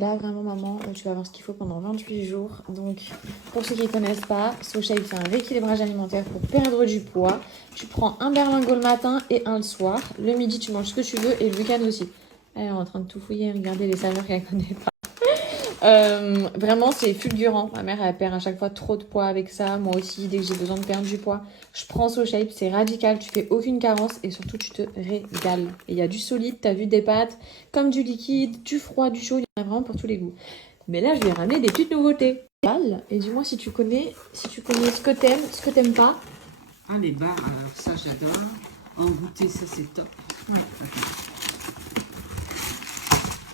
Là, vraiment, maman, tu vas avoir ce qu'il faut pendant 28 jours. Donc, pour ceux qui ne connaissent pas, SoShape, c'est un rééquilibrage alimentaire pour perdre du poids. Tu prends un berlingot le matin et un le soir. Le midi, tu manges ce que tu veux et le week-end aussi. Elle est en train de tout fouiller, regardez les saveurs qu'elle connaît pas. Vraiment, c'est fulgurant. Ma mère, elle perd à chaque fois trop de poids avec ça. Moi aussi, dès que j'ai besoin de perdre du poids, je prends SoShape. C'est radical, tu fais aucune carence et surtout, tu te régales. Et il y a du solide, t'as vu des pâtes, comme du liquide, du froid, du chaud. Il y en a vraiment pour tous les goûts. Mais là, je vais ramener des petites nouveautés. Et dis-moi si tu connais ce que t'aimes pas. Ah, les bars, alors ça, j'adore. En goûter, ça, c'est top. Ouais. Okay.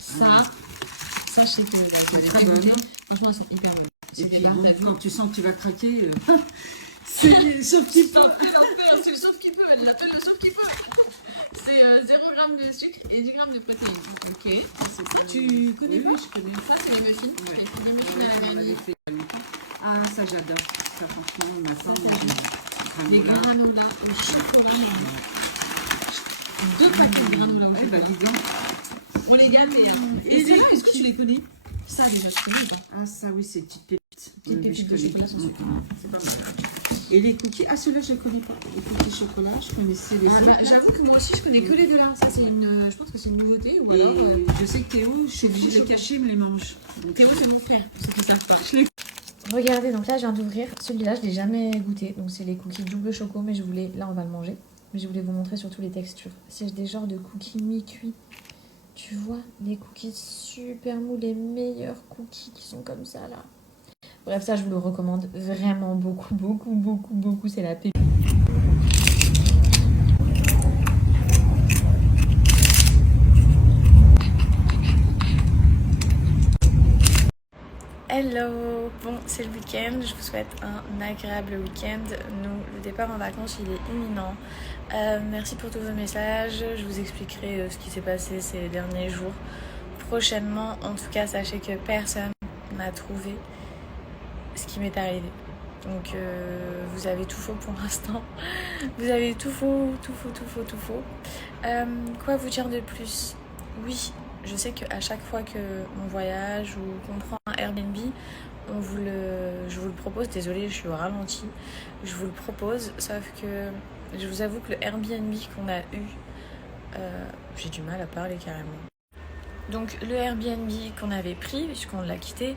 Ça, je sais que c'est très bon. Franchement, c'est hyper bon. Et puis, bon, quand tu sens que tu vas craquer, c'est le sauf qui peut. C'est le sauf qui peut, elle l'appelle le sauf qui peut. C'est 0 g de sucre et 10 g de protéines. Ok. Ça, tu connais? Oui, je connais. Ça, c'est les muffins. Ouais. Les muffins à la vanille. Ah, ça, j'adore. Ça, franchement, le matin, les granola au chocolat. 2 paquets de granola au chocolat. Dis donc. On les gagne. Et celles-là, est-ce que tu les connais? Ça, déjà, tu connais ou pas? Ah, ça, oui, c'est petites pépites. Petites pépites de chocolat sans sucre. C'est pas mal. Et les cookies, ah, ceux-là, je ne connais pas. Les cookies chocolat, je connaissais les autres. J'avoue que moi aussi, je connais que les deux là. Ça, c'est une. Je pense que c'est une nouveauté. Ou alors, je sais que Théo, je suis obligée de les cacher, mais les mange. Théo, c'est mon frère, pour ceux qui ne savent pas. Regardez, donc là, je viens d'ouvrir. Celui-là, je ne l'ai jamais goûté. Donc, c'est les cookies double choco, mais je voulais. Là, on va le manger. Mais je voulais vous montrer surtout les textures. C'est des genres de cookies mi-cuits. Tu vois, les cookies super mous, les meilleurs cookies qui sont comme ça là. Bref, ça je vous le recommande vraiment beaucoup. C'est la pépite. Hello, bon c'est le week-end, je vous souhaite un agréable week-end. Nous, le départ en vacances il est imminent. Merci pour tous vos messages, je vous expliquerai ce qui s'est passé ces derniers jours prochainement. En tout cas, sachez que personne n'a trouvé ce qui m'est arrivé. Donc vous avez tout faux pour l'instant. Vous avez tout faux. Quoi vous dire de plus? Oui, je sais qu'à chaque fois qu'on voyage ou qu'on prend un Airbnb, je vous le propose. Désolée, je suis au ralenti. Je vous le propose, sauf que je vous avoue que le Airbnb qu'on a eu, j'ai du mal à parler carrément. Donc le Airbnb qu'on avait pris, puisqu'on l'a quitté,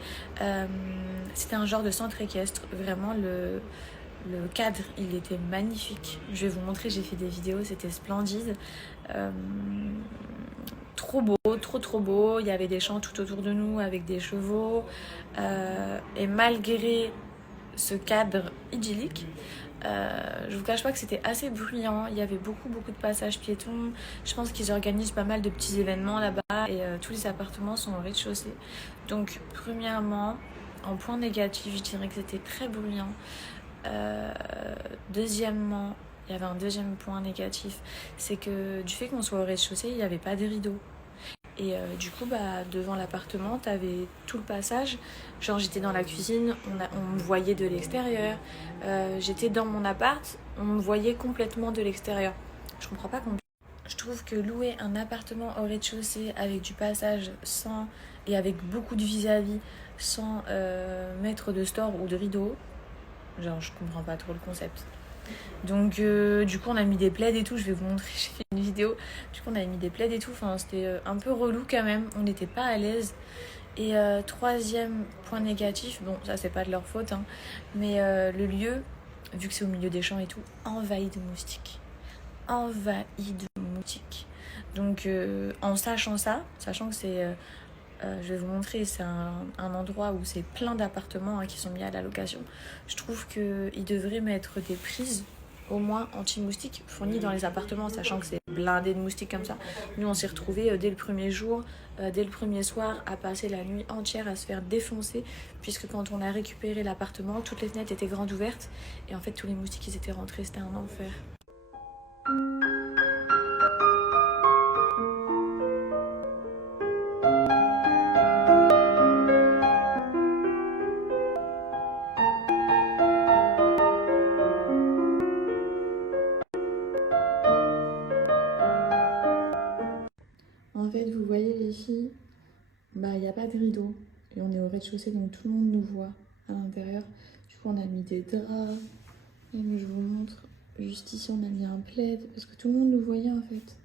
c'était un genre de centre équestre. Vraiment, le cadre, il était magnifique. Je vais vous montrer, j'ai fait des vidéos, c'était splendide. Trop beau, trop beau. Il y avait des champs tout autour de nous avec des chevaux. Et malgré ce cadre idyllique, je vous cache pas que c'était assez bruyant. Il y avait beaucoup de passages piétons. Je pense qu'ils organisent pas mal de petits événements là-bas et tous les appartements sont au rez-de-chaussée. Donc premièrement, en point négatif, je dirais que c'était très bruyant. Deuxièmement, il y avait un deuxième point négatif, c'est que du fait qu'on soit au rez-de-chaussée, il n'y avait pas de rideaux. Et du coup, devant l'appartement, t'avais tout le passage. Genre, j'étais dans la cuisine, on me voyait de l'extérieur. J'étais dans mon appart, on me voyait complètement de l'extérieur. Je comprends pas comment. Je trouve que louer un appartement au rez-de-chaussée avec du passage et avec beaucoup de vis-à-vis, sans mettre de store ou de rideau, genre, je comprends pas trop le concept. Donc du coup on a mis des plaids et tout, je vais vous montrer, j'ai fait une vidéo, du coup on a mis des plaids et tout, enfin c'était un peu relou quand même, on n'était pas à l'aise. Et troisième point négatif, bon ça c'est pas de leur faute, hein, mais le lieu, vu que c'est au milieu des champs et tout, envahi de moustiques. Donc en sachant ça, sachant que c'est... je vais vous montrer, c'est un endroit où c'est plein d'appartements qui sont mis à la location. Je trouve qu'ils devraient mettre des prises, au moins anti-moustiques, fournies dans les appartements, sachant que c'est blindé de moustiques comme ça. Nous, on s'est retrouvés dès le premier jour, dès le premier soir, à passer la nuit entière à se faire défoncer, puisque quand on a récupéré l'appartement, toutes les fenêtres étaient grandes ouvertes, et en fait, tous les moustiques, ils étaient rentrés, c'était un enfer. En fait, vous voyez les filles, il n'y a pas de rideau. rideaux. Et on est au rez-de-chaussée, donc tout le monde nous voit à l'intérieur. Du coup, on a mis des draps. Et je vous montre. Juste ici, on a mis un plaid. Parce que tout le monde nous voyait en fait.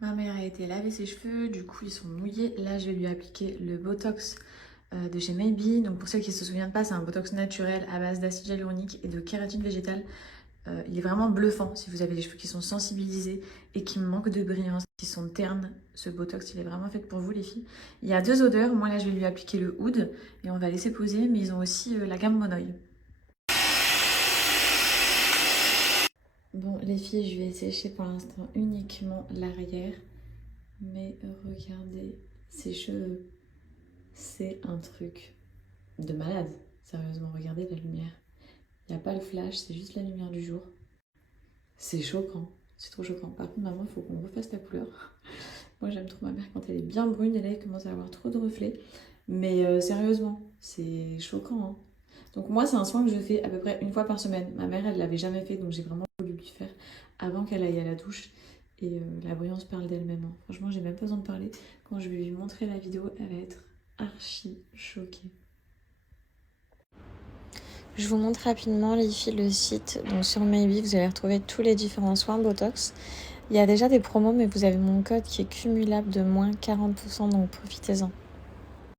Ma mère a été laver ses cheveux. Du coup, ils sont mouillés. Là, je vais lui appliquer le Botox de chez Maybe. Donc pour ceux qui ne se souviennent pas, c'est un Botox naturel à base d'acide hyaluronique et de kératine végétale. Il est vraiment bluffant si vous avez les cheveux qui sont sensibilisés et qui manquent de brillance, qui sont ternes. Ce Botox, il est vraiment fait pour vous les filles. Il y a 2 odeurs. Moi là, je vais lui appliquer le Oud et on va laisser poser. Mais ils ont aussi la gamme Monoï. Bon les filles, je vais sécher pour l'instant uniquement l'arrière. Mais regardez ces cheveux. C'est un truc de malade. Sérieusement, regardez la lumière. Il n'y a pas le flash, c'est juste la lumière du jour. C'est choquant, c'est trop choquant. Par contre, maman, il faut qu'on refasse la couleur. Moi, j'aime trop ma mère quand elle est bien brune et là, elle commence à avoir trop de reflets. Mais sérieusement, c'est choquant. Hein. Donc moi, c'est un soin que je fais à peu près 1 fois par semaine. Ma mère, elle l'avait jamais fait, donc j'ai vraiment voulu lui faire avant qu'elle aille à la douche. Et la brillance parle d'elle-même. Hein. Franchement, j'ai même pas besoin de parler. Quand je vais lui montrer la vidéo, elle va être archi choquée. Je vous montre rapidement les filles le site. Donc sur Maybe, vous allez retrouver tous les différents soins Botox. Il y a déjà des promos, mais vous avez mon code qui est cumulable de moins 40%, donc profitez-en.